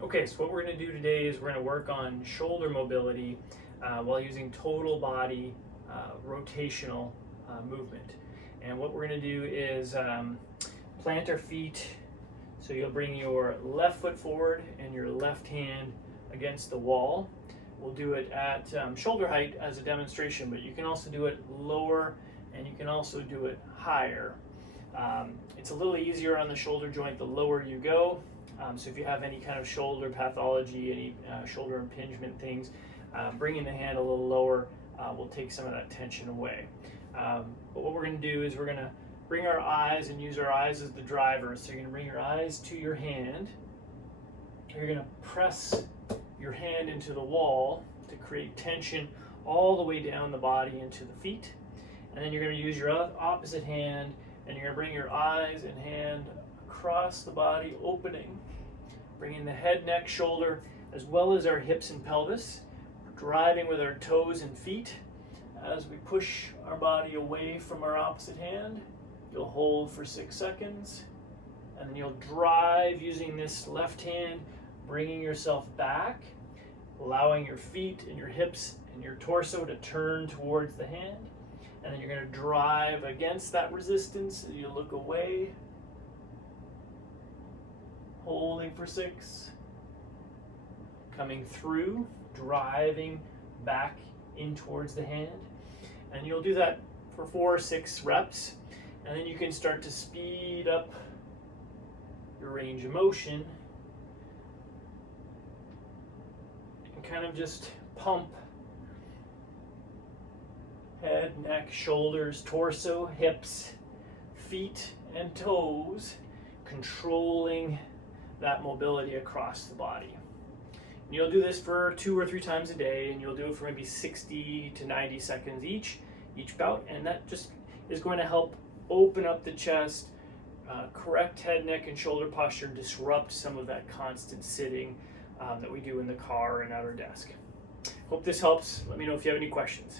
Okay, so what we're going to do today is we're going to work on shoulder mobility while using total body rotational movement. And what we're going to do is plant our feet. So you'll bring your left foot forward and your left hand against the wall. We'll do it at shoulder height as a demonstration, but you can also do it lower and you can also do it higher. It's a little easier on the shoulder joint the lower you go. So if you have any kind of shoulder pathology, any shoulder impingement things, bringing the hand a little lower will take some of that tension away. But what we're going to do is we're going to bring our eyes and use our eyes as the driver. So you're going to bring your eyes to your hand. You're going to press your hand into the wall to create tension all the way down the body into the feet. And then you're going to use your opposite hand and you're going to bring your eyes and hand across the body, opening, bringing the head, neck, shoulder, as well as our hips and pelvis, driving with our toes and feet. As we push our body away from our opposite hand, you'll hold for 6 seconds, and then you'll drive using this left hand, bringing yourself back, allowing your feet and your hips and your torso to turn towards the hand, and then you're going to drive against that resistance as you look away, holding for 6, coming through, driving back in towards the hand, and you'll do that for 4 or 6 reps, and then you can start to speed up your range of motion and kind of just pump head, neck, shoulders, torso, hips, feet, and toes, controlling that mobility across the body. And you'll do this for 2 or 3 times a day, and you'll do it for maybe 60 to 90 seconds each bout, and that just is going to help open up the chest, correct head, neck, and shoulder posture, disrupt some of that constant sitting that we do in the car and at our desk. Hope this helps. Let me know if you have any questions.